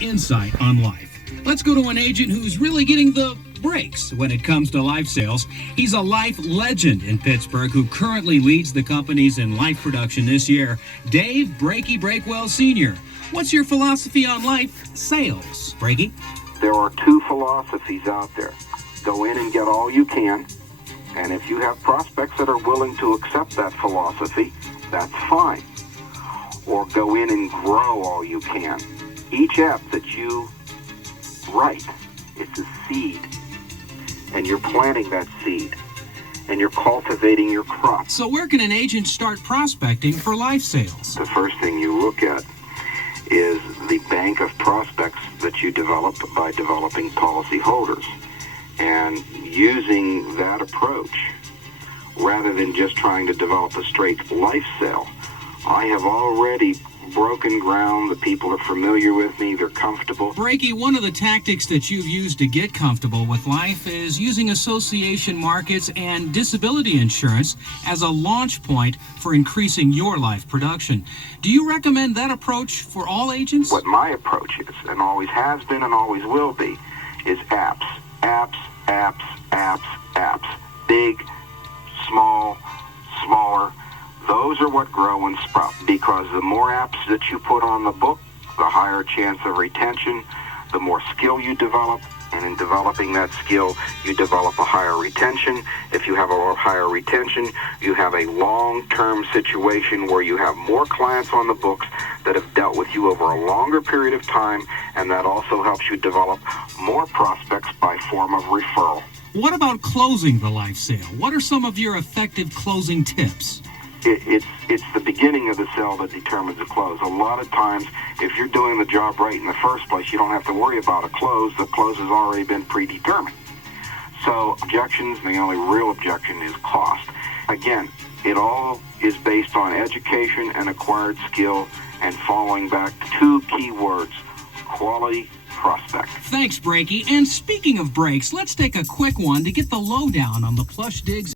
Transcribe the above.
insight on life. Let's go to an agent who's really getting the breaks when it comes to life sales. He's a life legend in Pittsburgh who currently leads the companies in life production this year. Dave Breakwell Sr. What's your philosophy on life sales, Breaky? There are two philosophies out there. Go in and get all you can, and if you have prospects that are willing to accept that philosophy, that's fine. Or go in and grow all you can. Each app that you write is a seed, and you're planting that seed, and you're cultivating your crop. So where can an agent start prospecting for life sales? The first thing you look at is the bank of prospects that you develop by developing policy holders. And using that approach, rather than just trying to develop a straight life sale, I have already broken ground. The people are familiar with me. They're comfortable. Breaky, one of the tactics that you've used to get comfortable with life is using association markets and disability insurance as a launch point for increasing your life production. Do you recommend that approach for all agents? What my approach is, and always has been and always will be, is apps. Apps. Big, small, smaller. Those are what grow and sprout, because the more apps that you put on the book, the higher chance of retention, the more skill you develop, and in developing that skill, you develop a higher retention. If you have a higher retention, you have a long-term situation where you have more clients on the books that have dealt with you over a longer period of time, and that also helps you develop more prospects by form of referral. What about closing the life sale? What are some of your effective closing tips? It's the beginning of the sale that determines the close. A lot of times, if you're doing the job right in the first place, you don't have to worry about a close. The close has already been predetermined. So objections, the only real objection is cost. Again, it all is based on education and acquired skill and following back two key words: quality prospect. Thanks, Breaky. And speaking of breaks, let's take a quick one to get the lowdown on the plush digs